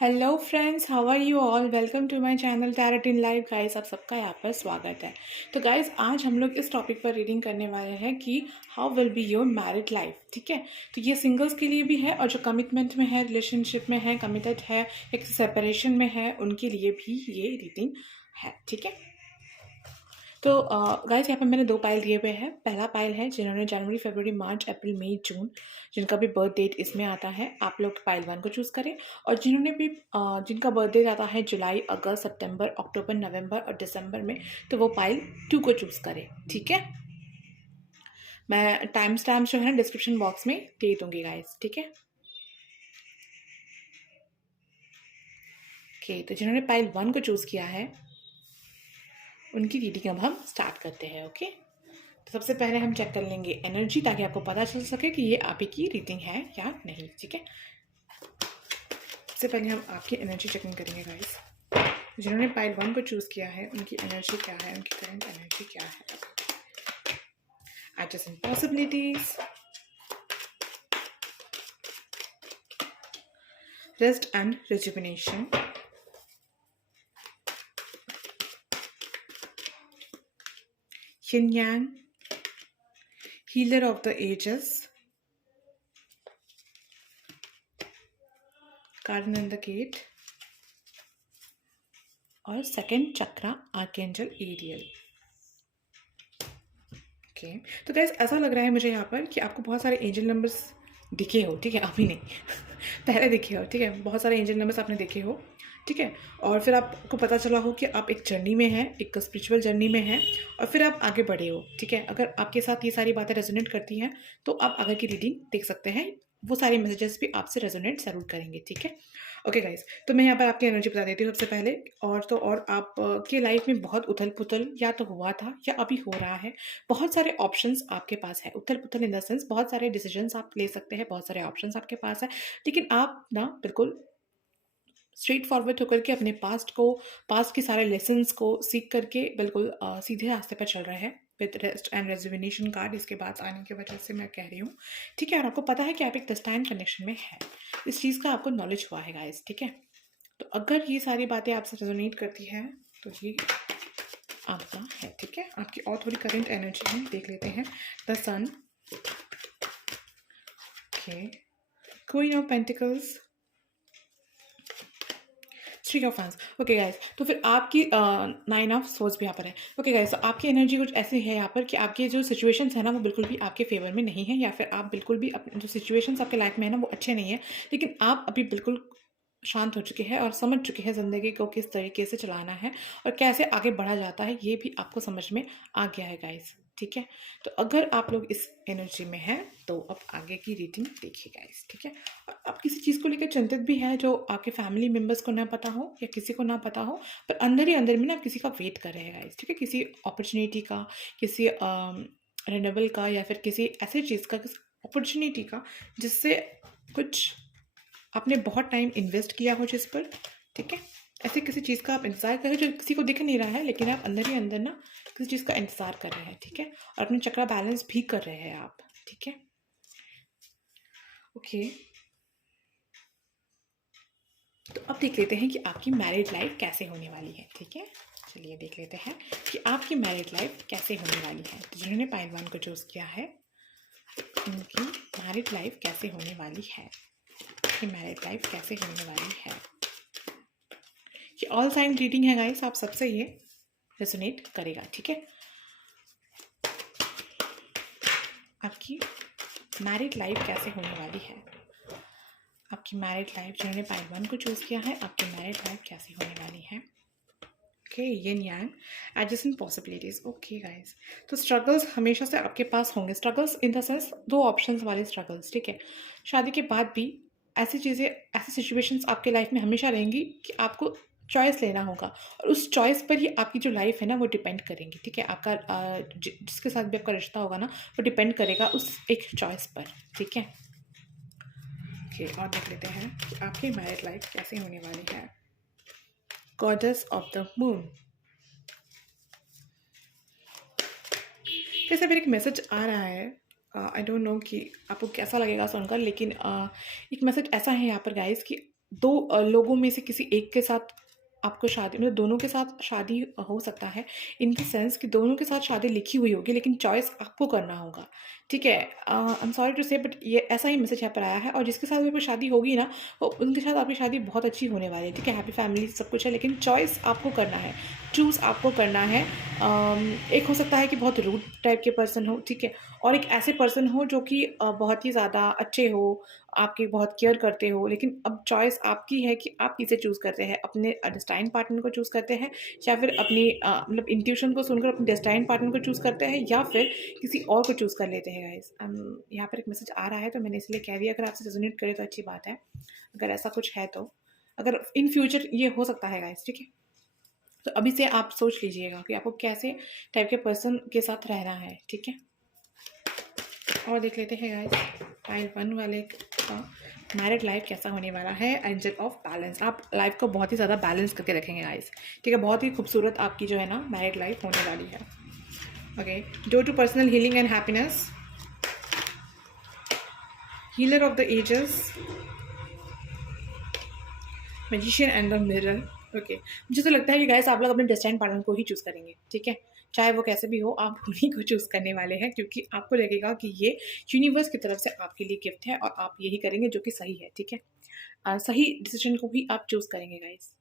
Hello friends, how are you all. Welcome to my channel tarot in life. Guys, आप सबका यहाँ पर स्वागत है। तो गाइस, आज हम लोग इस टॉपिक पर रीडिंग करने वाले हैं कि how will be your married life. ठीक है, तो ये सिंगल्स के लिए भी है और जो कमिटमेंट में है, रिलेशनशिप में है, कमिटेड है, एक सेपरेशन में है, उनके लिए भी ये रीडिंग है। ठीक है, तो गाइस, यहाँ पे मैंने 2 पाइल दिए हुए हैं। पहला पाइल है जिन्होंने जनवरी, फरवरी, मार्च, अप्रैल, मई, जून, जिनका भी बर्थ डेट इसमें आता है, आप लोग पाइल 1 को चूज़ करें। और जिन्होंने भी जिनका बर्थ डेट आता है जुलाई, अगस्त, सितंबर, अक्टूबर, नवंबर और दिसंबर में, तो वो पाइल 2 को चूज़ करें। ठीक है, मैं टाइम स्टैम्प जो है डिस्क्रिप्शन बॉक्स में दे दूँगी गाइस। ठीक है, ओके। तो जिन्होंने पाइल 1 को चूज़ किया है उनकी रीडिंग अब हम स्टार्ट करते हैं। ओके, तो सबसे पहले हम चेक कर लेंगे एनर्जी, ताकि आपको पता चल सके कि ये आप ही की रीडिंग है या नहीं। ठीक है, सबसे पहले हम आपकी एनर्जी चेकिंग करेंगे गाइस। जिन्होंने पाइल 1 को चूज़ किया है उनकी एनर्जी क्या है, उनकी करंट एनर्जी क्या है। Adjusting possibilities, rest and rejuvenation, yin yang, healer of the ages, garden in the gate और सेकंड चक्रा आर्कएंजल एरियल। ओके, तो गाइस, ऐसा लग रहा है मुझे यहाँ पर कि आपको बहुत सारे एंजल नंबर्स दिखे हो। ठीक है, अभी नहीं पहले दिखे हो। ठीक है, बहुत सारे एंजल नंबर्स आपने देखे हो। ठीक है, और फिर आपको पता चला हो कि आप एक जर्नी में हैं, एक स्पिरिचुअल जर्नी में हैं, और फिर आप आगे बढ़े हो। ठीक है, अगर आपके साथ ये सारी बातें रेजोनेट करती हैं तो आप आगे की रीडिंग देख सकते हैं। वो सारे मैसेजेस भी आपसे रेजोनेट ज़रूर करेंगे। ठीक है, ओके गाइस, तो मैं यहाँ पर आपकी एनर्जी बता देती हूँ सबसे पहले। और तो और आप के लाइफ में बहुत उथल पुथल या तो हुआ था या अभी हो रहा है। बहुत सारे ऑप्शंस आपके पास है। उथल पुथल इन द सेंस बहुत सारे डिसीजंस आप ले सकते हैं, बहुत सारे ऑप्शंस आपके पास है, लेकिन आप ना बिल्कुल स्ट्रेट फॉरवर्ड होकर के अपने पास्ट के सारे लेसन्स को सीख करके बिल्कुल सीधे रास्ते पर चल रहे हैं with rest and rejuvenation card इसके बाद आने की वजह से मैं कह रही हूँ। ठीक है, और आपको पता है कि आप एक दस्तान कनेक्शन में है, इस चीज़ का आपको नॉलेज हुआ है गाइस। ठीक है, तो अगर ये सारी बातें आपसे रेजोनेट करती हैं तो ये आपका है। ठीक है, आपकी और थोड़ी करंट एनर्जी है, देख लेते हैं। The sun, okay, queen of pentacles, three of फैंस। ओके गाइस, तो फिर आपकी 9 ऑफ सोर्स भी यहाँ पर है। ओके गाइस, तो आपकी एनर्जी कुछ ऐसी है यहाँ पर कि आपके जो सिचुएशंस है ना वो बिल्कुल भी आपके फेवर में नहीं है, या फिर आप बिल्कुल भी अपने जो सिचुएशंस आपके लाइफ में है ना वो अच्छे नहीं है, लेकिन आप अभी बिल्कुल शांत हो चुके हैं और समझ चुके हैं ज़िंदगी को किस तरीके से चलाना है और कैसे आगे बढ़ा जाता है, ये भी आपको समझ में आ गया है गाइस। ठीक है, तो अगर आप लोग इस एनर्जी में हैं तो अब आगे की रीडिंग देखिए गाइस। ठीक है, और आप किसी चीज़ को लेकर चिंतित भी है जो आपके फैमिली मेम्बर्स को ना पता हो या किसी को ना पता हो, पर अंदर ही अंदर में ना आप किसी का वेट कर रहे हैं गाइस। ठीक है, किसी अपॉर्चुनिटी का, किसी रिन्यूअल का, या फिर किसी ऐसे चीज़ का, किसी अपॉर्चुनिटी का जिससे कुछ आपने बहुत टाइम इन्वेस्ट किया हो जिस पर। ठीक है, ऐसे किसी चीज़ का आप इंतज़ार कर रहे हो जो किसी को दिख नहीं रहा है, लेकिन आप अंदर ही अंदर ना किसी चीज़ का इंतज़ार कर रहे हैं। ठीक है, और अपने चक्रा बैलेंस भी कर रहे हैं आप। ठीक है, ओके, तो अब देख लेते हैं कि आपकी मैरिड लाइफ कैसे होने वाली है। ठीक है, चलिए देख लेते हैं कि आपकी मैरिड लाइफ कैसे होने वाली है। तो जिन्होंने पाइल 1 को चूज़ किया है उनकी मैरिड लाइफ कैसे होने वाली है, कि मैरिड लाइफ कैसे होने वाली है। ये ऑल साइन रीडिंग है गाइस, आप सबसे ये रेजोनेट करेगा। ठीक है, आपकी मैरिड लाइफ कैसे होने वाली है, आपकी मैरिड लाइफ, जिन्होंने पाइल 1 को चूज़ किया है, आपकी मैरिड लाइफ कैसे होने वाली है। ओके, यिन यांग, एडजस्टिंग पॉसिबिलिटीज। ओके गाइस, तो स्ट्रगल्स हमेशा से आपके पास होंगे। Struggles in the sense 2 options वाले स्ट्रगल्स। ठीक है, शादी के बाद भी ऐसी चीज़ें, ऐसी सिचुएशंस आपके लाइफ में हमेशा रहेंगी कि आपको चॉइस लेना होगा, और उस चॉइस पर ही आपकी जो लाइफ है ना वो डिपेंड करेंगी। ठीक है, आपका जिसके साथ भी आपका रिश्ता होगा ना वो डिपेंड करेगा उस एक चॉइस पर। ठीक है, ओके, और देख लेते हैं कि आपकी मैरिड लाइफ कैसे होने वाली है। गॉडेस ऑफ द मून, फिर से फिर एक मैसेज आ रहा है। आई डोंट नो कि आपको कैसा लगेगा सुनकर, लेकिन एक मैसेज ऐसा है यहाँ पर गाइस कि दो लोगों में से किसी एक के साथ आपको शादी, मतलब दोनों के साथ शादी हो सकता है, इन द सेंस कि दोनों के साथ शादी लिखी हुई होगी, लेकिन चॉइस आपको करना होगा, ठीक है। आई एम सॉरी टू से, बट ये ऐसा ही मैसेज यहाँ पर आया है। और जिसके साथ भी आपकी शादी होगी ना, वो उनके साथ आपकी शादी बहुत अच्छी होने वाली है, ठीक है। हैप्पी फैमिली सब कुछ है, लेकिन चॉइस आपको करना है, चूज़ आपको करना है। एक हो सकता है कि बहुत रूड टाइप के पर्सन हो, ठीक है, और एक ऐसे पर्सन हो जो कि बहुत ही ज़्यादा अच्छे हो, आपकी बहुत केयर करते हो। लेकिन अब चॉइस आपकी है कि आप किसे चूज़ करते हैं, अपने डेस्टाइन पार्टनर को चूज़ करते हैं, या फिर अपनी मतलब इंट्यूशन को सुनकर अपने डेस्टाइन पार्टनर को चूज़ करते हैं, या फिर किसी और को चूज़ कर लेते हैं गाइस। यहाँ पर एक मैसेज आ रहा है तो मैंने इसलिए कह दिया, अगर आपसे रेजोनेट करे तो अच्छी बात है, अगर ऐसा कुछ है तो, अगर इन फ्यूचर ये हो सकता है गाइस, ठीक है। तो अभी से आप सोच लीजिएगा कि आपको कैसे टाइप के पर्सन के साथ रहना है, ठीक है। और देख लेते हैं गाइस पाइल 1 वाले का मैरिड लाइफ कैसा होने वाला है। एंजल ऑफ बैलेंस, आप लाइफ को बहुत ही ज़्यादा बैलेंस करके रखेंगे गाइस, ठीक है। बहुत ही खूबसूरत आपकी जो है ना मैरिड लाइफ होने वाली है। Okay, door to personal healing and happiness, healer of the ages, magician and the mirror. Okay, मुझे तो लगता है कि गाइस आप लोग अपने डेस्टाइन पार्टनर को ही चूज़ करेंगे, ठीक है। चाहे वो कैसे भी हो, आप उन्हीं को चूज़ करने वाले हैं, क्योंकि आपको लगेगा कि ये यूनिवर्स की तरफ से आपके लिए गिफ्ट है, और आप यही करेंगे जो कि सही है, ठीक है। सही डिसीजन को ही आप चूज़ करेंगे गाइस।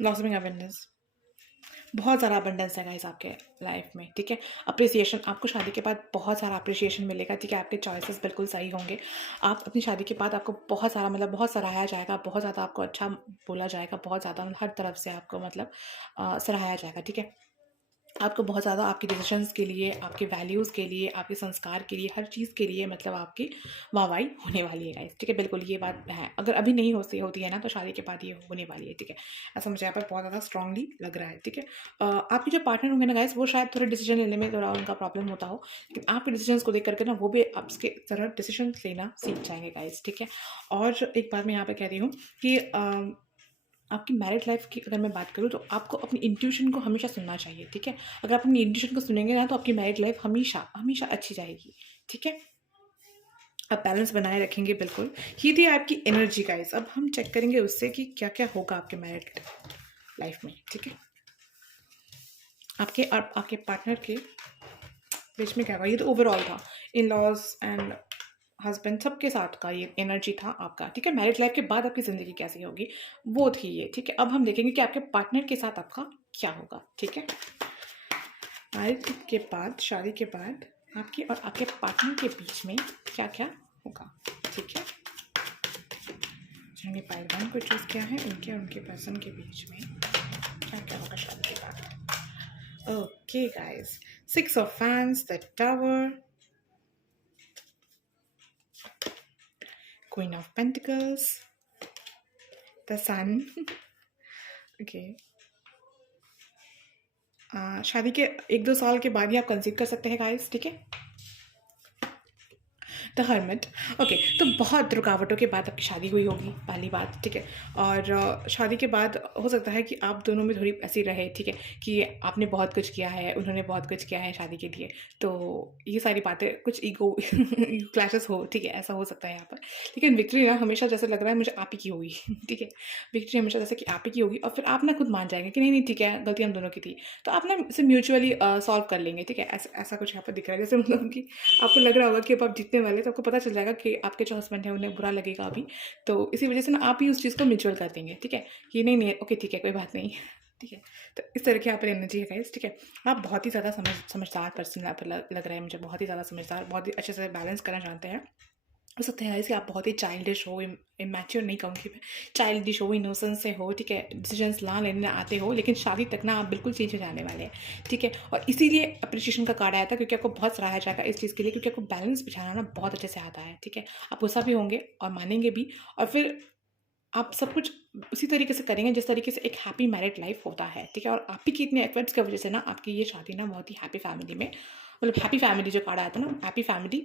ब्लॉसमिंग अबंडेंस, बहुत सारा अबंडेंस है गाइस आपके लाइफ में, ठीक है। अप्रिसिएशन, आपको शादी के बाद बहुत सारा अप्रिसिएशन मिलेगा, ठीक है। आपके चॉइसेस बिल्कुल सही होंगे। आप अपनी शादी के बाद आपको बहुत सारा, मतलब बहुत सराहाया जाएगा, बहुत ज़्यादा आपको अच्छा बोला जाएगा, बहुत ज़्यादा मतलब हर तरफ से आपको मतलब सराहाया जाएगा, ठीक है। आपको बहुत ज़्यादा आपके डिसीजंस के लिए, आपके वैल्यूज़ के लिए, आपके संस्कार के लिए, हर चीज़ के लिए मतलब आपकी वाहवाही होने वाली है गाइस, ठीक है। बिल्कुल ये बात है, अगर अभी नहीं होती है ना, तो शादी के बाद ये होने वाली है, ठीक है। ऐसा मुझे यहाँ पर बहुत ज़्यादा स्ट्रांगली लग रहा है, ठीक है। आपके जो पार्टनर होंगे ना गाइस, वो शायद थोड़े डिसीजन लेने में थोड़ा उनका प्रॉब्लम होता हो, लेकिन आपके डिसीजंस को देख करके ना वो भी आपके तरह डिसीजन लेना सीख जाएंगे गाइस, ठीक है। और एक बात मैं यहाँ पे कह रही हूँ कि आपकी मैरिड लाइफ की अगर मैं बात करूँ, तो आपको अपनी इंट्यूशन को हमेशा सुनना चाहिए, ठीक है। अगर आप अपनी इंट्यूशन को सुनेंगे ना, तो आपकी मैरिड लाइफ हमेशा हमेशा अच्छी जाएगी, ठीक है। आप बैलेंस बनाए रखेंगे बिल्कुल। ये थी आपकी एनर्जी गाइस। अब हम चेक करेंगे उससे कि क्या क्या होगा आपके मैरिड लाइफ में, ठीक है। आपके और आपके पार्टनर के बीच में क्या होगा, ये तो ओवरऑल था, इन लॉज एंड हस्बैंड सबके साथ का ये एनर्जी था आपका, ठीक है। मैरिज लाइफ के बाद आपकी ज़िंदगी कैसी होगी, वो थी ये, ठीक है। अब हम देखेंगे कि आपके पार्टनर के साथ आपका क्या होगा, ठीक है। मैरिज के बाद, शादी के बाद आपके और आपके पार्टनर के बीच में क्या क्या होगा, ठीक है। जिन्होंने पाइल 1 को चूज़ किया है, उनके और उनके पर्सन के बीच में क्या क्या होगा शादी के बाद। Okay guys, 6 of fans, the tower, Queen of Pentacles, the Sun. Okay. शादी के 1-2 साल के बाद ही आप कंसीव कर सकते हैं गाइस, ठीक है। The hermit. ओके, तो बहुत रुकावटों के बाद आपकी शादी हुई होगी, पहली बात, ठीक है। और शादी के बाद हो सकता है कि आप दोनों में थोड़ी ऐसी रहे, ठीक है, कि आपने बहुत कुछ किया है, उन्होंने बहुत कुछ किया है शादी के लिए, तो ये सारी बातें कुछ ईगो क्लैशेस हो, ठीक है, ऐसा हो सकता है यहाँ पर। लेकिन विक्ट्री ना हमेशा जैसे लग रहा है मुझे आप ही की होगी, ठीक है। विक्ट्री हमेशा जैसे कि आप ही की होगी, और फिर आप ना खुद मान जाएंगे कि नहीं नहीं ठीक है, गलती हम दोनों की थी, तो आप ना इसे म्यूचुअली सॉल्व कर लेंगे, ठीक है। ऐसा कुछ यहाँ पर दिख रहा है, जैसे मतलब कि आपको लग रहा होगा कि अब आप जीतने वाले, तो आपको पता चल जाएगा कि आपके जो हस्बैंड है उन्हें बुरा लगेगा अभी, तो इसी वजह से ना आप ही उस चीज़ को म्यूचुअल कर देंगे, ठीक है। ये नहीं नहीं ओके ठीक है, कोई बात नहीं, ठीक है। तो इस तरह की यहाँ पर एनर्जी है गाइस, ठीक है। आप बहुत ही ज़्यादा समझदार पर्सन यहाँ पर लग रहा है मुझे, बहुत ही ज़्यादा समझदार, बहुत ही अच्छे से बैलेंस करना जानते हैं। हो सकता है कि आप बहुत ही चाइल्डिश हो, इमैच्योर नहीं कहूँगी मैं, चाइल्डिश हो, इनोसेंस से हो, ठीक है, डिसीजंस लेने आते हो, लेकिन शादी तक ना आप बिल्कुल चेंज हो जाने वाले हैं, ठीक है। और इसीलिए अप्रिशिएशन का कार्ड आया था, क्योंकि आपको बहुत सराहा जाएगा इस चीज़ के लिए, क्योंकि आपको बैलेंस बिठाना ना बहुत अच्छे से आता है, ठीक है। आप गुस्सा भी होंगे और मानेंगे भी, और फिर आप सब कुछ उसी तरीके से करेंगे जिस तरीके से एक हैप्पी मैरिड लाइफ होता है, ठीक है। और आप ही की इतने एफर्ट्स की वजह से ना आपकी ये शादी ना बहुत ही हैप्पी फैमिली में, मतलब हैप्पी फैमिली जो कार्ड आया था ना, हैप्पी फैमिली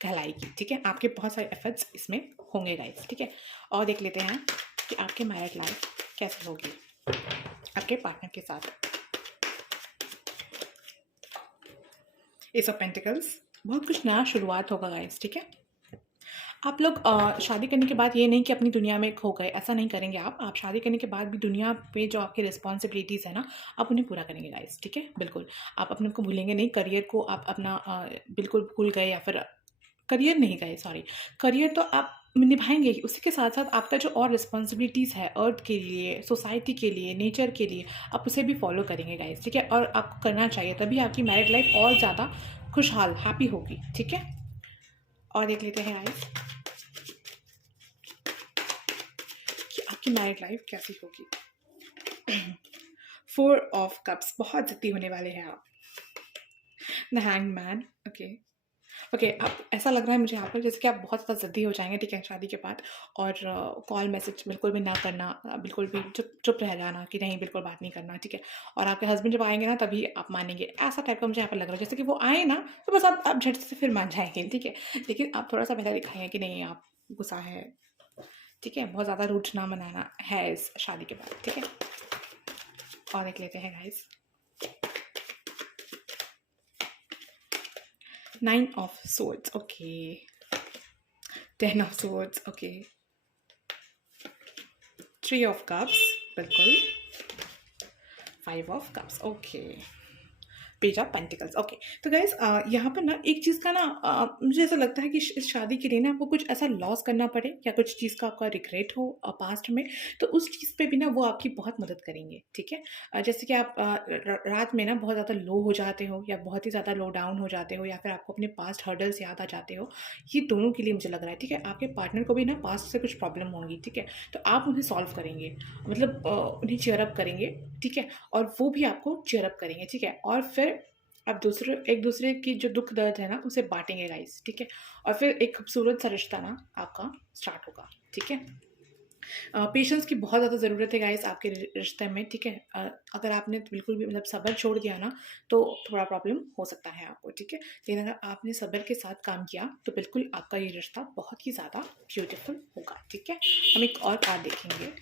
कहलाएगी, ठीक है। आपके बहुत सारे एफर्ट्स इसमें होंगे गाइस, ठीक है। और देख लेते हैं कि आपके मैरिड लाइफ कैसे होगी आपके पार्टनर के साथ। एस ऑफ पेंटिकल्स, बहुत कुछ नया शुरुआत होगा गाइस, ठीक है। आप लोग शादी करने के बाद ये नहीं कि अपनी दुनिया में खो गए, ऐसा नहीं करेंगे आप शादी करने के बाद भी दुनिया पे जो आपकी रिस्पॉन्सिबिलिटीज़ है ना, आप उन्हें पूरा करेंगे गाइस, ठीक है, बिल्कुल। आप अपने को भूलेंगे नहीं, करियर को आप अपना बिल्कुल भूल गए, या फिर करियर नहीं गए, सॉरी, करियर तो आप निभाएंगे ही, उसी के साथ साथ आपका जो और रिस्पॉन्सिबिलिटीज़ है अर्थ के लिए, सोसाइटी के लिए, नेचर के लिए, आप उसे भी फॉलो करेंगे गाइस, ठीक है। और आपको करना चाहिए, तभी आपकी मैरिड लाइफ और ज़्यादा खुशहाल हैप्पी होगी, ठीक है। और देख लेते हैं गाइस कि आपकी मैरिड लाइफ कैसी होगी। 4 ऑफ कप्स, बहुत ज़िद्दी होने वाले हैं आप। The hanged man, okay okay, आप ऐसा लग रहा है मुझे यहाँ पर जैसे कि आप बहुत ज़्यादा ज़िद्दी हो जाएंगे, ठीक है, शादी के बाद। और कॉल मैसेज बिल्कुल भी ना करना, बिल्कुल भी चुप चुप रह जाना कि नहीं बिल्कुल बात नहीं करना, ठीक है। और आपके हस्बैंड जब आएंगे ना तभी आप मानेंगे, ऐसा टाइप का मुझे यहाँ पर लग रहा है, जैसे कि वो आए ना तो बस आप झट से फिर मान जाएंगे, ठीक है। लेकिन आप थोड़ा सा पहले दिखाएंगे कि नहीं आप गुस्सा है, ठीक है, बहुत ज़्यादा रूठ ना मनाना है इस शादी के बाद, ठीक है। और देख लेते हैं guys, 9 of swords, okay, 10 of swords, okay, 3 of cups, बिल्कुल, 5 of cups, okay, page of pentacles, okay. तो गाइस यहाँ पर ना एक चीज़ का ना मुझे ऐसा लगता है कि इस शादी के लिए ना आपको कुछ ऐसा लॉस करना पड़े, या कुछ चीज़ का आपका रिग्रेट हो पास्ट में, तो उस चीज़ पे भी ना वो आपकी बहुत मदद करेंगे, ठीक है। जैसे कि आप रात में ना बहुत ज़्यादा लो हो जाते हो, या बहुत ही ज़्यादा लो डाउन हो जाते हो, या फिर आपको अपने पास्ट हर्डल्स याद आ जाते हो, ये दोनों के लिए मुझे लग रहा है, ठीक है। आपके पार्टनर को भी ना पास्ट से कुछ प्रॉब्लम होंगी, ठीक है, तो आप उन्हें सॉल्व करेंगे, मतलब उन्हें चेयरअप करेंगे, ठीक है, और वो भी आपको चेयरअप करेंगे, ठीक है। और फिर आप एक दूसरे की जो दुख दर्द है ना उसे बांटेंगे गाइस, ठीक है। और फिर एक खूबसूरत सा रिश्ता ना आपका स्टार्ट होगा, ठीक है। पेशेंस की बहुत ज़्यादा ज़रूरत है गाइस आपके रिश्ते में, ठीक है। अगर आपने बिल्कुल भी मतलब सब्र छोड़ दिया ना तो थोड़ा प्रॉब्लम हो सकता है आपको, ठीक है। लेकिन अगर आपने सब्र के साथ काम किया तो बिल्कुल आपका ये रिश्ता बहुत ही ज़्यादा ब्यूटीफुल होगा, ठीक है। हम एक और कार्ड देखेंगे,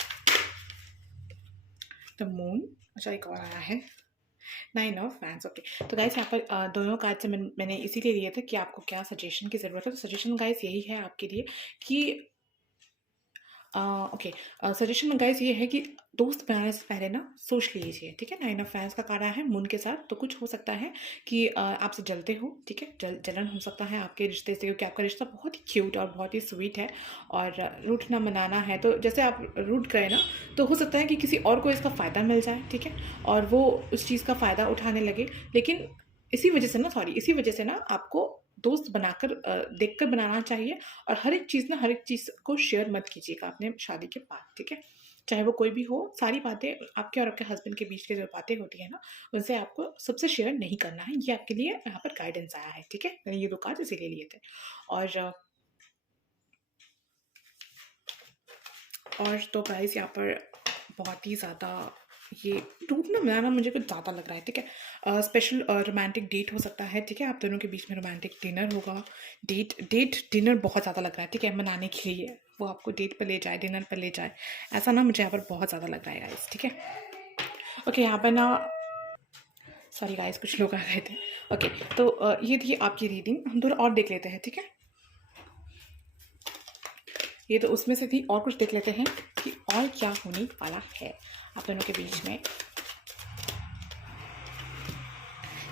द मून, अच्छा एक और आया है, 9 ऑफ वैंड्स, ओके। तो गाइस यहाँ पर दोनों कार्ड से मैंने इसीलिए लिए थे कि आपको क्या सजेशन की ज़रूरत है। तो सजेशन गाइस यही है आपके लिए कि ओके, सजेशन गाइस ये है कि दोस्त बनाने से पहले ना सोच लीजिए, ठीक है। 9 ऑफ वैंड्स का कार्ड आया है मून के साथ, तो कुछ हो सकता है कि आपसे जलते हो, ठीक है, जलन हो सकता है आपके रिश्ते से, क्योंकि आपका रिश्ता बहुत ही क्यूट और बहुत ही स्वीट है, और रूठना मनाना है, तो जैसे आप रूठ गए ना तो हो सकता है कि किसी और को इसका फ़ायदा मिल जाए, ठीक है, और वो उस चीज़ का फ़ायदा उठाने लगे। लेकिन इसी वजह से ना आपको दोस्त बनाकर देखकर बनाना चाहिए, और हर एक चीज़ को शेयर मत कीजिएगा अपने शादी के बाद, ठीक है। चाहे वो कोई भी हो, सारी बातें आपके और आपके हस्बैंड के बीच की जो बातें होती है ना, उनसे आपको सबसे शेयर नहीं करना है। ये आपके लिए यहाँ पर गाइडेंस आया है, ठीक है। मैंने ये 2 कार्ड इसीलिए लिए थे। और तो गाइस यहाँ पर बहुत ही ज़्यादा ये टूटना मिलाना मुझे कुछ ज़्यादा लग रहा है, ठीक है। स्पेशल रोमांटिक डेट हो सकता है, ठीक है, आप दोनों के बीच में रोमांटिक डिनर होगा। डेट डिनर बहुत ज़्यादा लग रहा है, ठीक है, मनाने के लिए वो आपको डेट पर ले जाए, डिनर पर ले जाए, ऐसा ना मुझे यहाँ पर बहुत ज़्यादा लग रहा है गाइस, ठीक है। ओके, यहाँ पर ना सॉरी गाइस कुछ लोग आ गए थे। ओके, तो ये थी आपकी रीडिंग, हम थोड़ा और देख लेते हैं, ठीक है। ये तो उसमें से थी, और कुछ देख लेते हैं कि और क्या होने वाला है आप दोनों के बीच में।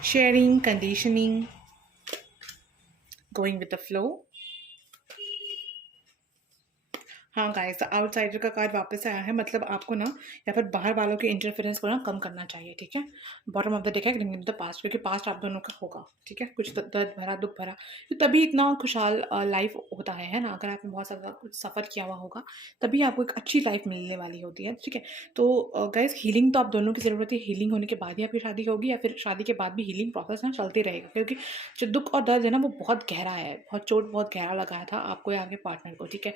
Sharing, conditioning, going with the flow. हाँ गाइस, आउटसाइडर का कार्ड वापस आया है, मतलब आपको ना या फिर बाहर वालों के इंटरफेरेंस को ना कम करना चाहिए, ठीक है। बॉटम ऑफ द डेक है रिंग इन द पास्ट, क्योंकि पास्ट आप दोनों का होगा, ठीक है, कुछ दर्द भरा, दुख भरा, तो तभी इतना खुशहाल लाइफ होता है ना। अगर आपने बहुत ज़्यादा कुछ सफ़र किया हुआ होगा तभी आपको एक अच्छी लाइफ मिलने वाली होती है, ठीक है। तो गाइस हीलिंग तो आप दोनों की ज़रूरत है, हीलिंग होने के बाद ही आपकी शादी होगी, या फिर शादी के बाद भी हीलिंग प्रोसेस ना चलते रहेगा, क्योंकि जो दुख और दर्द है ना वो बहुत गहरा है, बहुत चोट बहुत गहरा लगा था आपको या आपके पार्टनर को, ठीक है।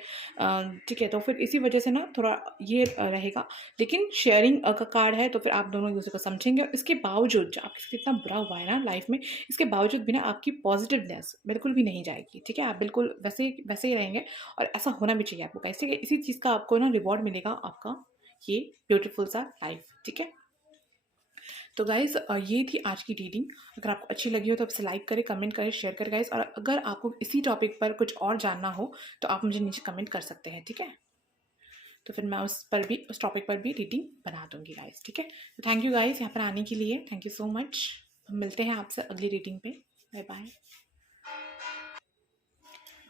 ठीक है, तो फिर इसी वजह से ना थोड़ा ये रहेगा। लेकिन शेयरिंग का कार्ड है, तो फिर आप दोनों एक दूसरे को समझेंगे, और इसके बावजूद जो आपके साथ इतना बुरा हुआ है ना लाइफ में, इसके बावजूद भी ना आपकी पॉजिटिवनेस बिल्कुल भी नहीं जाएगी, ठीक है। आप बिल्कुल वैसे ही रहेंगे, और ऐसा होना भी चाहिए आपको कैसे, इसी चीज़ का आपको ना रिवॉर्ड मिलेगा, आपका ये ब्यूटीफुल सा लाइफ, ठीक है। तो गाइज़ ये थी आज की रीडिंग। अगर आपको अच्छी लगी हो तो इसे लाइक करें, कमेंट करें, शेयर करें गाइज़। और अगर आपको इसी टॉपिक पर कुछ और जानना हो तो आप मुझे नीचे कमेंट कर सकते हैं, ठीक है। तो फिर मैं उस टॉपिक पर भी रीडिंग बना दूंगी गाइज़, ठीक है। तो थैंक यू गाइज़ यहाँ पर आने के लिए, थैंक यू सो मच। हम मिलते हैं आपसे अगली रीडिंग पे। Bye bye.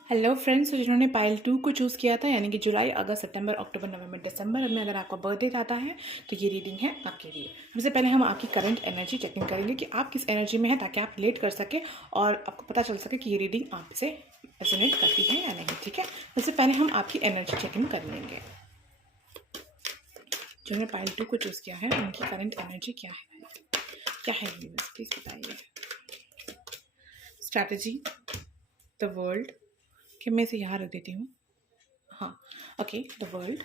हेलो फ्रेंड्स, तो जिन्होंने पाइल 2 को चूज़ किया था, यानी कि जुलाई, अगस्त, सितंबर, अक्टूबर, नवंबर, दिसंबर में अगर आपका बर्थडे आता है तो ये रीडिंग है आपके लिए। सबसे पहले हम आपकी करंट एनर्जी चेकिंग करेंगे कि आप किस एनर्जी में हैं, ताकि आप रिलेट कर सकें और आपको पता चल सके कि ये रीडिंग आपसे रेजोनेट करती है या नहीं, ठीक है। सबसे पहले हम आपकी एनर्जी चेकिंग कर लेंगे। जिन्होंने पाइल 2 को चूज़ किया है उनकी करंट एनर्जी क्या है यूनिवर्स, प्लीज़ बताइए। स्ट्रैटेजी, द वर्ल्ड, कि मैं इसे यहाँ रख देती हूँ। हाँ, ओके, द वर्ल्ड।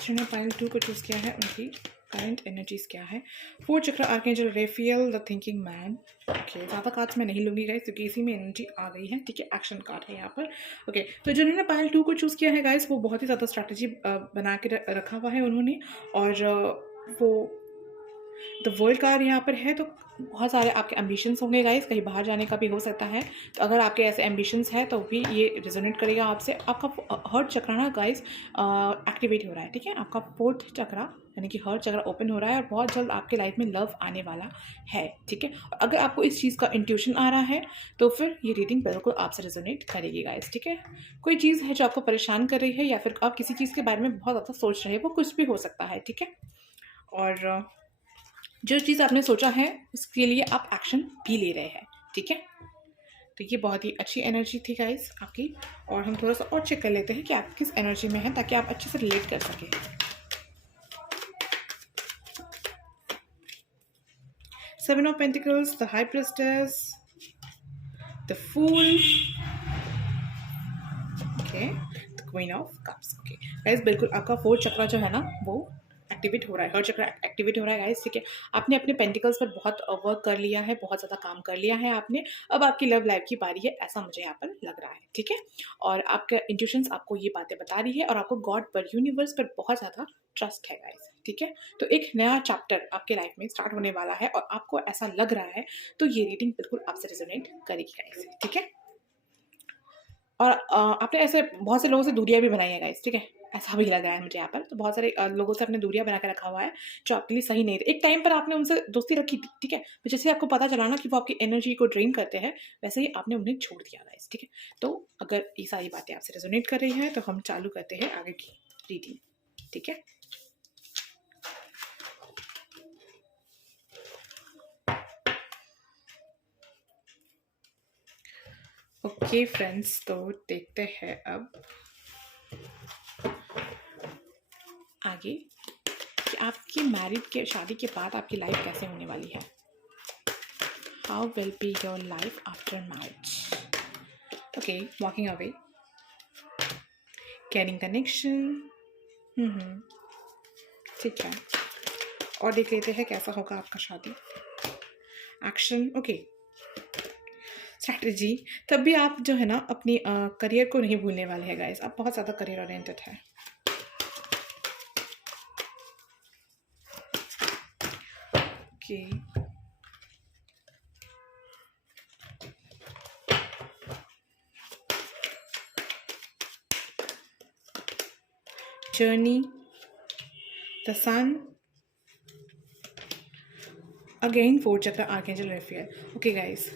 जिन्होंने पाइल 2 को चूज़ किया है उनकी करंट एनर्जीज क्या है। 4 chakra, archangel Raphael, the thinking man. Okay, ज़्यादा कार्ड्स मैं नहीं लूँगी गाइस, क्योंकि इसी में एनर्जी आ गई है, ठीक है। एक्शन कार्ड है यहाँ पर। ओके, तो जिन्होंने पाइल 2 को चूज़ किया है गाइस, वो बहुत ही ज़्यादा स्ट्रैटेजी बना के रखा हुआ है उन्होंने। और वो द वर्ल्ड कार्ड यहाँ पर है, तो बहुत सारे आपके एम्बिशंस होंगे गाइस, कहीं बाहर जाने का भी हो सकता है। तो अगर आपके ऐसे एम्बिशंस है तो भी ये रेजोनेट करेगा आपसे। आपका हर्ट चक्र ना गाइस एक्टिवेट हो रहा है, ठीक है। आपका 4th चक्र यानी कि हर्ट चक्र ओपन हो रहा है और बहुत जल्द आपके लाइफ में लव आने वाला है, ठीक है। और अगर आपको इस चीज़ का इंट्यूशन आ रहा है तो फिर ये रीडिंग बिल्कुल आपसे रेजोनेट करेगी गाइस, ठीक है। कोई चीज़ है जो आपको परेशान कर रही है, या फिर आप किसी चीज़ के बारे में बहुत ज़्यादा सोच रहे हैं, वो कुछ भी हो सकता है, ठीक है। और जो चीज़ आपने सोचा है उसके लिए आप एक्शन भी ले रहे हैं, ठीक है। तो ये बहुत ही अच्छी एनर्जी थी गाइस आपकी। और हम थोड़ा सा और चेक कर लेते हैं कि आप किस एनर्जी में हैं, ताकि आप अच्छे से रिलेट कर सकें। Seven of pentacles, the high priestess, the fool, okay, the queen of cups. Okay guys, बिल्कुल आपका 4th चक्र जो है ना वो एक्टिवेट हो रहा है, हर चक्र एक्टिवेट हो रहा है गाइस, ठीक है। आपने अपने पेंटिकल्स पर बहुत वर्क कर लिया है, बहुत ज़्यादा काम कर लिया है आपने। अब आपकी लव लाइफ की बारी है, ऐसा मुझे यहाँ पर लग रहा है, ठीक है। और आपका इंट्यूशंस आपको ये बातें बता रही है, और आपको गॉड पर, यूनिवर्स पर बहुत ज़्यादा ट्रस्ट है गाइस, ठीक है। तो एक नया चैप्टर आपके लाइफ में स्टार्ट होने वाला है और आपको ऐसा लग रहा है, तो ये रीडिंग बिल्कुल आपसे रेजोनेट करेगी गाइस, ठीक है। और आपने ऐसे बहुत से लोगों से दूरियाँ भी बनाई है गाइस, ठीक है। ऐसा भी लग रहा है मुझे यहाँ पर। तो बहुत सारे लोगों से आपने दूरियाँ बना के रखा हुआ है, जो आपके लिए सही नहीं थे। एक टाइम पर आपने उनसे दोस्ती रखी थी, ठीक है। तो जैसे आपको पता चला ना कि वो आपकी एनर्जी को ड्रेन करते हैं, वैसे ही आपने उन्हें छोड़ दिया गाइस, ठीक है। तो अगर ये सारी बातें आपसे रेजोनेट कर रही हैं तो हम चालू करते हैं आगे की रीडिंग, ठीक है। ओके फ्रेंड्स, तो देखते हैं अब आगे कि आपकी मैरिड के, शादी के बाद आपकी लाइफ कैसे होने वाली है। How will be your life after marriage. Okay, walking away, carrying connection, ठीक है। और देख लेते हैं कैसा होगा आपका शादी। Action, okay, strategy. तब भी आप जो है ना अपनी करियर को नहीं भूलने वाले हैं गाइस, आप बहुत ज़्यादा करियर ओरिएंटेड है। Okay, journey, the sun, again 4th chakra, archangel रेफियल। Okay guys,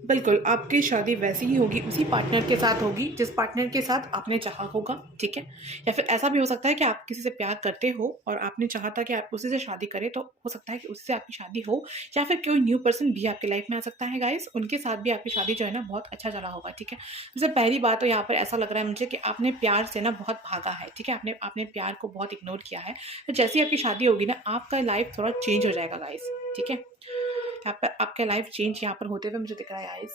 बिल्कुल आपकी शादी वैसी ही होगी, उसी पार्टनर के साथ होगी जिस पार्टनर के साथ आपने चाहा होगा, ठीक है। या फिर ऐसा भी हो सकता है कि आप किसी से प्यार करते हो और आपने चाहा था कि आप उसी से शादी करें, तो हो सकता है कि उससे आपकी शादी हो। या फिर कोई न्यू पर्सन भी आपकी लाइफ में आ सकता है गाइस, उनके साथ भी आपकी शादी जो है ना बहुत अच्छा चला होगा, ठीक है। सबसे पहली बात तो यहाँ पर ऐसा लग रहा है मुझे कि आपने प्यार से ना बहुत भागा है, ठीक है। आपने प्यार को बहुत इग्नोर किया है। तो जैसे ही आपकी शादी होगी ना, आपका लाइफ थोड़ा चेंज हो जाएगा गाइस, ठीक है। यहाँ पर आपका लाइफ चेंज यहाँ पर होते हुए मुझे दिख रहा है गाइस।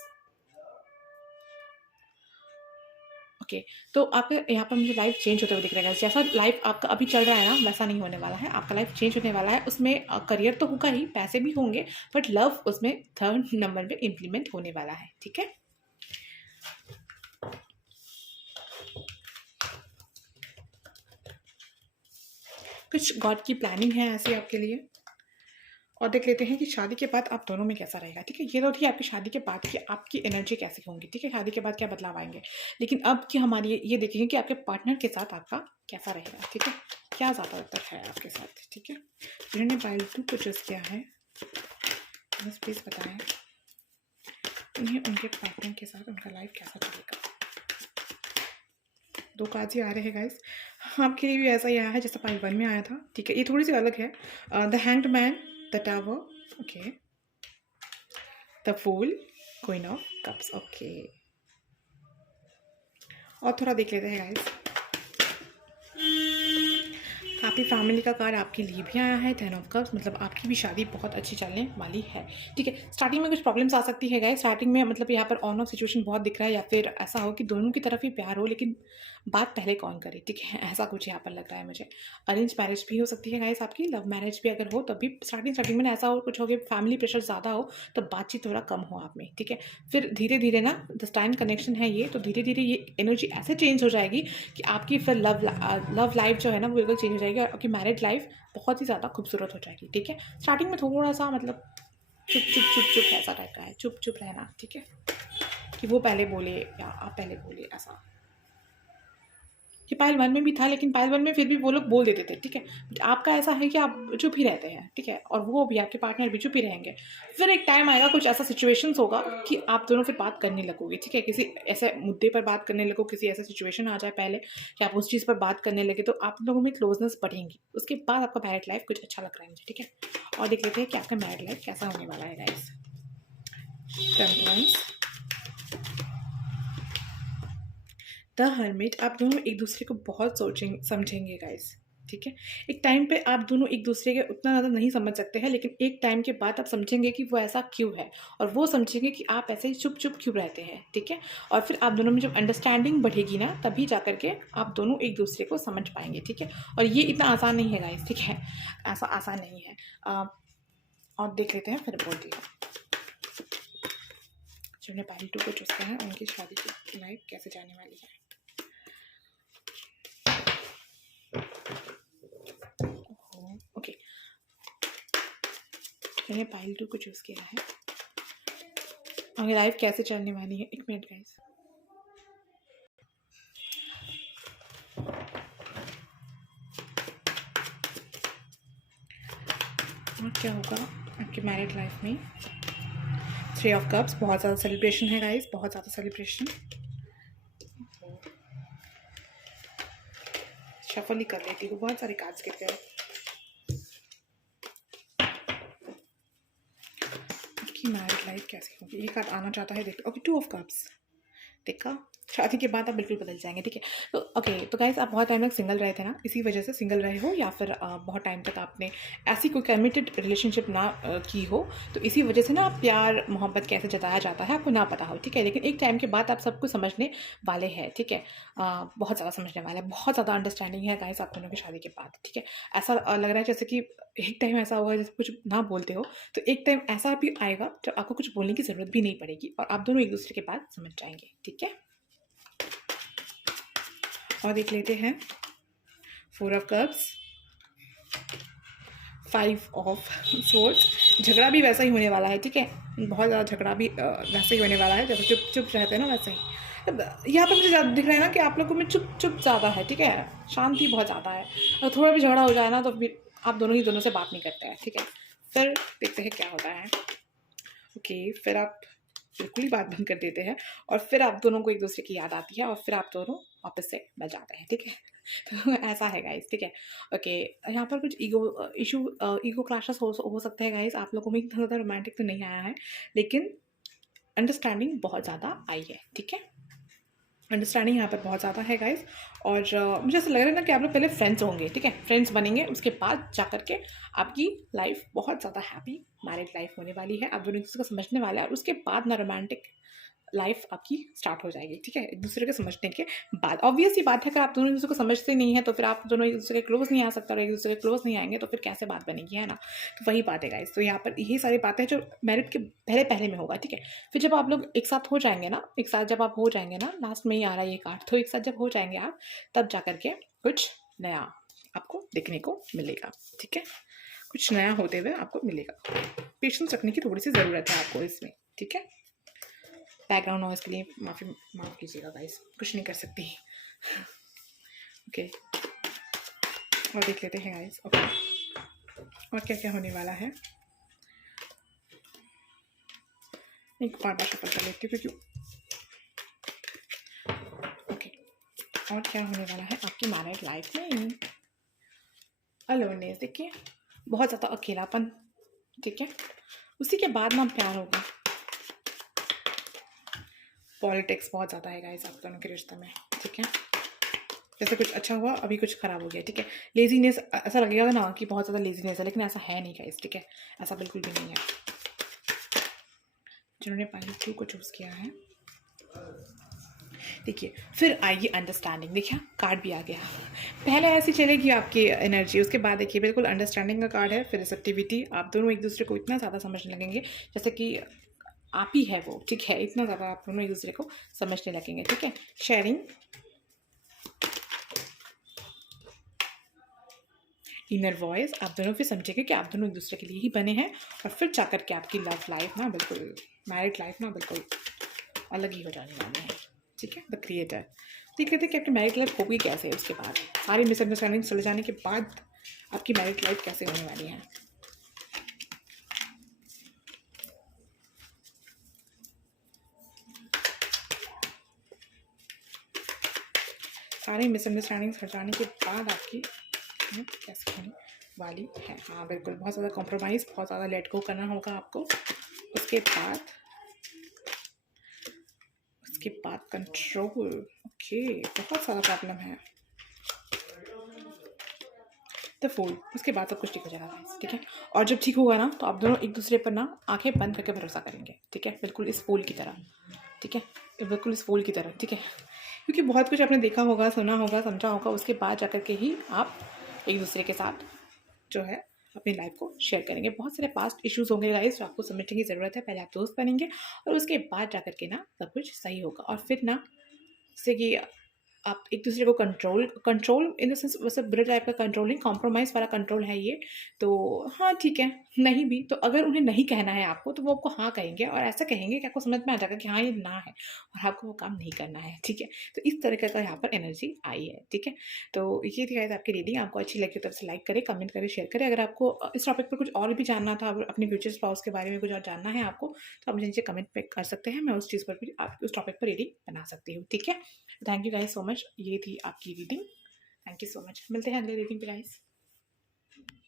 ओके, तो आपका यहाँ पर मुझे लाइफ चेंज होते हुए दिख रहा है। जैसा लाइफ आपका अभी चल रहा है ना, वैसा नहीं होने वाला है। आपका लाइफ चेंज होने वाला है। उसमें करियर तो होगा ही, पैसे भी होंगे, बट लव उसमें 3rd नंबर पे इम्प्लीमेंट होने वाला है, ठीक है। कुछ गॉड की प्लानिंग है ऐसी आपके लिए। और देख लेते हैं कि शादी के बाद आप दोनों में कैसा रहेगा, ठीक है। ये तो थी आपकी शादी के बाद की आपकी एनर्जी कैसी होंगी, ठीक है, शादी के बाद क्या बदलाव आएंगे। लेकिन अब की हमारी ये देखेंगे कि आपके पार्टनर के साथ आपका कैसा रहेगा, ठीक है, क्या ज़्यादातर है आपके साथ, ठीक है। जिन्होंने पाइल 2 को चूज़ किया है बस प्लीज़ बताएं उन्हें उनके पार्टनर के साथ उनका लाइफ कैसा चलेगा। 2 कार्ड्स ही आ रहे हैं गाइस, आपके लिए भी ऐसा ही आया है जैसा पाइल 1 में आया था, ठीक है। ये थोड़ी सी अलग है। The hanged man, the tower, okay, the fool, queen of cups, okay. और थोड़ा देख लेते हैं गाइस। आपकी फैमिली का कार्ड आपके लिए भी आया है 10 ऑफ कप्स, मतलब आपकी भी शादी बहुत अच्छी चलने वाली है, ठीक है। स्टार्टिंग में कुछ प्रॉब्लम्स आ सकती है गाइस, स्टार्टिंग में मतलब यहाँ पर ऑन ऑफ सिचुएशन बहुत दिख रहा है, या फिर ऐसा हो कि दोनों की तरफ ही प्यार हो लेकिन बात पहले कौन करे, ठीक है, ऐसा कुछ यहाँ पर लग रहा है मुझे। अरेंज मैरिज भी हो सकती है गाइस आपकी, लव मैरिज भी अगर हो तब भी स्टार्टिंग में ऐसा हो कुछ हो गया, फैमिली प्रेशर ज़्यादा हो तो बातचीत थोड़ा कम हो आप में, ठीक है। फिर धीरे धीरे ना द टाइम कनेक्शन है ये, तो धीरे धीरे ये एनर्जी ऐसे चेंज हो जाएगी कि आपकी फिर लव लाइफ जो है ना वो बिल्कुल चेंज हो जाएगी, और आपकी मैरिड लाइफ बहुत ही ज़्यादा खूबसूरत हो जाएगी, ठीक है। स्टार्टिंग में थोड़ा सा मतलब चुप चुप चुप चुप ऐसा टाइप का है, चुप चुप रहना, ठीक है, कि वो पहले बोले या आप पहले बोले, ऐसा। ये पायल 1 में भी था, लेकिन पायल 1 में फिर भी वो लोग बोल देते थे, ठीक है। आपका ऐसा है कि आप चुप ही रहते हैं, ठीक है, और वो भी आपके पार्टनर भी चुप ही रहेंगे। फिर एक टाइम आएगा, कुछ ऐसा सिचुएशंस होगा कि आप दोनों फिर बात करने लगोगे, ठीक है, किसी ऐसे मुद्दे पर बात करने लगो, किसी ऐसा सिचुएशन आ जाए पहले कि आप उस चीज़ पर बात करने लगे, तो आप लोगों में क्लोजनेस बढ़ेंगी। उसके बाद आपका मैरिड लाइफ कुछ अच्छा लग रहा है मुझे, ठीक है। और देख लेते हैं कि आपका मैरिड लाइफ कैसा होने वाला है गाइस। टेम्परेंस, द हर्मिट, आप दोनों एक दूसरे को बहुत समझेंगे गाइस, ठीक है। एक टाइम पे आप दोनों एक दूसरे के उतना ज़्यादा नहीं समझ सकते हैं, लेकिन एक टाइम के बाद आप समझेंगे कि वो ऐसा क्यों है, और वो समझेंगे कि आप ऐसे ही चुप चुप क्यों रहते हैं, ठीक है। और फिर आप दोनों में जब अंडरस्टैंडिंग बढ़ेगी ना, तभी जा करके आप दोनों एक दूसरे को समझ पाएंगे, ठीक है। और ये इतना आसान नहीं है गाइस, ठीक है, ऐसा आसान नहीं है। और देख लेते हैं फिर बोलती हूँ, जिन्होंने पारी 2 को चूज़ किया है उनकी शादी की लाइफ कैसे जाने वाली है। ओके, मैंने पाइल 2 को चूज़ किया है, आगे लाइफ कैसे चलने वाली है। एक मिनट गाइस, और क्या होगा आपकी मैरिड लाइफ में। 3 ऑफ कप्स, बहुत ज़्यादा सेलिब्रेशन है गाइस, बहुत ज़्यादा सेलिब्रेशन। शफल ही कर लेती हूँ, बहुत सारे कार्ड्स गिर गए। आपकी मैरिड लाइफ कैसी होगी, ये कार्ड आना चाहता है, देखो। ओके, 2 ऑफ कप्स, देखा, शादी के बाद आप बिल्कुल बदल जाएंगे, ठीक है। तो ओके, तो गाइस आप बहुत टाइम तक सिंगल रहे थे ना, इसी वजह से सिंगल रहे हो, या फिर बहुत टाइम तक आपने ऐसी कोई कमिटेड रिलेशनशिप ना की हो, तो इसी वजह से ना प्यार मोहब्बत कैसे जताया जाता है आपको ना पता हो, ठीक है। लेकिन एक टाइम के बाद आप सब कुछ समझने वाले हैं, ठीक है, बहुत ज़्यादा समझने वाले हैं, बहुत ज़्यादा अंडरस्टैंडिंग है गाइस आप दोनों की शादी के बाद, ठीक है। ऐसा लग रहा है जैसे कि एक टाइम ऐसा होगा जैसे कुछ ना बोलते हो, तो एक टाइम ऐसा भी आएगा जब आपको कुछ बोलने की ज़रूरत भी नहीं पड़ेगी, और आप दोनों एक दूसरे के बाद समझ जाएंगे, ठीक है। और देख लेते हैं 4 ऑफ कप्स, 5 ऑफ स्वॉर्ड्स। झगड़ा भी वैसा ही होने वाला है, ठीक है, बहुत ज़्यादा झगड़ा भी वैसे ही होने वाला है, जैसे चुप चुप रहते हैं ना वैसे ही। यहाँ पर मुझे ज़्यादा दिख रहा है ना कि आप लोगों में चुप चुप ज़्यादा है, ठीक है, शांति बहुत ज़्यादा है। और थोड़ा भी झगड़ा हो जाए ना तो फिर आप दोनों ही दोनों से बात नहीं करते हैं, ठीक है। फिर देखते हैं क्या होता है। ओके, फिर आप बिल्कुल ही बात बंद कर देते हैं, और फिर आप दोनों को एक दूसरे की याद आती है, और फिर आप दोनों वापस से मिल जाते हैं, ठीक है। तो ऐसा है गाइस, ठीक है। ओके, यहाँ पर कुछ ईगो क्लैशेस हो सकते हैं गाइस, आप लोगों में इतना ज़्यादा रोमांटिक तो नहीं आया है, लेकिन अंडरस्टैंडिंग बहुत ज़्यादा आई है, ठीक है। अंडरस्टैंडिंग यहाँ पर बहुत ज़्यादा है गाइस, और मुझे ऐसा लग रहा है ना कि आप लोग पहले फ्रेंड्स होंगे, ठीक है, फ्रेंड्स बनेंगे, उसके बाद जा करके आपकी लाइफ बहुत ज़्यादा हैप्पी मैरिड लाइफ होने वाली है, आप दोनों एक दूसरे को समझने वाले हैं, और उसके बाद ना रोमांटिक लाइफ आपकी स्टार्ट हो जाएगी, ठीक है, एक दूसरे को समझने के बाद। ऑब्वियस ही बात है, अगर आप दोनों एक दूसरे को समझते नहीं है तो फिर आप दोनों एक दूसरे के क्लोज नहीं आ सकते, और एक दूसरे के क्लोज नहीं आएंगे तो फिर कैसे बात बनेगी, है ना। तो वही बात है गाइस, तो यहाँ पर यही सारी बातें जो मैरिड के पहले पहले में होगा, ठीक है। फिर जब आप लोग एक साथ हो जाएंगे ना, एक साथ जब आप हो जाएंगे ना, लास्ट में ही आ रहा है ये कार्ड, तो एक साथ जब हो जाएंगे आप, तब जा करके कुछ नया आपको देखने को मिलेगा, ठीक है। कुछ नया होते हुए आपको मिलेगा। पेशेंस रखने की थोड़ी सी ज़रूरत है आपको इसमें, ठीक है। बैकग्राउंड नॉइज़ के लिए माफ़ कीजिएगा गाइस, कुछ नहीं कर सकती। ओके, और देख लेते हैं गाइस। ओके, और क्या क्या होने वाला है, एक बार शफल कर लेती हूँ क्योंकि ओके। और क्या होने वाला है आपकी मैरिड लाइफ में, अलोननेस, देखिए बहुत ज़्यादा अकेलापन, ठीक है। उसी के बाद ना प्यार होगा। पॉलिटिक्स बहुत ज़्यादा है गाइस आप दोनों के रिश्ते में, ठीक है। जैसे कुछ अच्छा हुआ, अभी कुछ ख़राब हो गया, ठीक है। लेजीनेस, ऐसा लगेगा ना कि बहुत ज़्यादा लेजीनेस है, लेकिन ऐसा है नहीं गाइस, ठीक है। ऐसा बिल्कुल भी नहीं है। जिन्होंने पाइल 2 को चूज़ किया है, देखिए फिर आएगी अंडरस्टैंडिंग। देखिए कार्ड भी आ गया। पहले ऐसी चलेगी आपकी एनर्जी, उसके बाद देखिए बिल्कुल अंडरस्टैंडिंग का कार्ड है। फिर रिसेप्टिविटी, आप दोनों एक दूसरे को इतना ज़्यादा समझने लगेंगे जैसे कि आप ही है वो, ठीक है। इतना ज़्यादा आप दोनों एक दूसरे को समझने लगेंगे, ठीक है। शेयरिंग, इनर वॉइस, आप दोनों फिर समझेंगे कि आप दोनों एक दूसरे के लिए ही बने हैं। और फिर जाकर के आपकी लव लाइफ ना बिल्कुल, मैरिड लाइफ ना बिल्कुल अलग ही हो जाने वाली है, ठीक है। द क्रिएटर, देख लेते कि आपकी मैरिड लाइफ होगी कैसे। उसके बाद सारी मिसअंडरस्टैंडिंग चले जाने के बाद आपकी मैरिड लाइफ कैसे होने वाली है। सारी मिसअंडरस्टैंडिंग हट जाने के बाद आपकी कैसे होने वाली है। हाँ बिल्कुल, बहुत ज़्यादा कॉम्प्रोमाइज़, बहुत ज़्यादा लेट गो करना होगा आपको। उसके बाद कंट्रोल, ओके, बहुत सारा प्रॉब्लम है। द फूल, उसके बाद सब कुछ ठीक हो जाएगा गाइस, ठीक है। और जब ठीक होगा ना तो आप दोनों एक दूसरे पर ना आंखें बंद करके भरोसा करेंगे, ठीक है। बिल्कुल इस फूल की तरह, ठीक है। बिल्कुल इस फूल की तरह, ठीक है। क्योंकि बहुत कुछ आपने देखा होगा, सुना होगा, समझा होगा, उसके बाद जाकर के ही आप एक दूसरे के साथ जो है अपनी लाइफ को शेयर करेंगे। बहुत सारे पास्ट इश्यूज होंगे गाइस जो आपको समझने की ज़रूरत है। पहले आप दोस्त बनेंगे और उसके बाद जाकर के ना सब कुछ सही होगा। और फिर ना जैसे कि आप एक दूसरे को control control in the sense, वैसे बुरे टाइप का कंट्रोलिंग, कॉम्प्रोमाइज़ वाला कंट्रोल है ये। तो हाँ ठीक है, नहीं भी तो अगर उन्हें नहीं कहना है आपको तो वो आपको हाँ कहेंगे, और ऐसा कहेंगे कि आपको समझ में आ जाएगा कि हाँ ये ना है और आपको वो काम नहीं करना है, ठीक है। तो इस तरीके का यहाँ पर एनर्जी आई है, ठीक है। तो ये थी गाइस आपकी रीडिंग। आपको अच्छी लगी तो से लाइक करें, कमेंट करें, शेयर करें। अगर आपको इस टॉपिक पर कुछ और भी जानना था, अपने फ्यूचर स्पाउस के बारे में कुछ और जानना है आपको, तो आप मुझे नीचे कमेंट पे कर सकते हैं। मैं उस चीज़ पर भी आप उस टॉपिक पर रीडिंग बना सकती हूँ, ठीक है। Thank you guys so much, ये थी आपकी reading. Thank you so much, मिलते हैं अगले रीडिंग पे गाइस।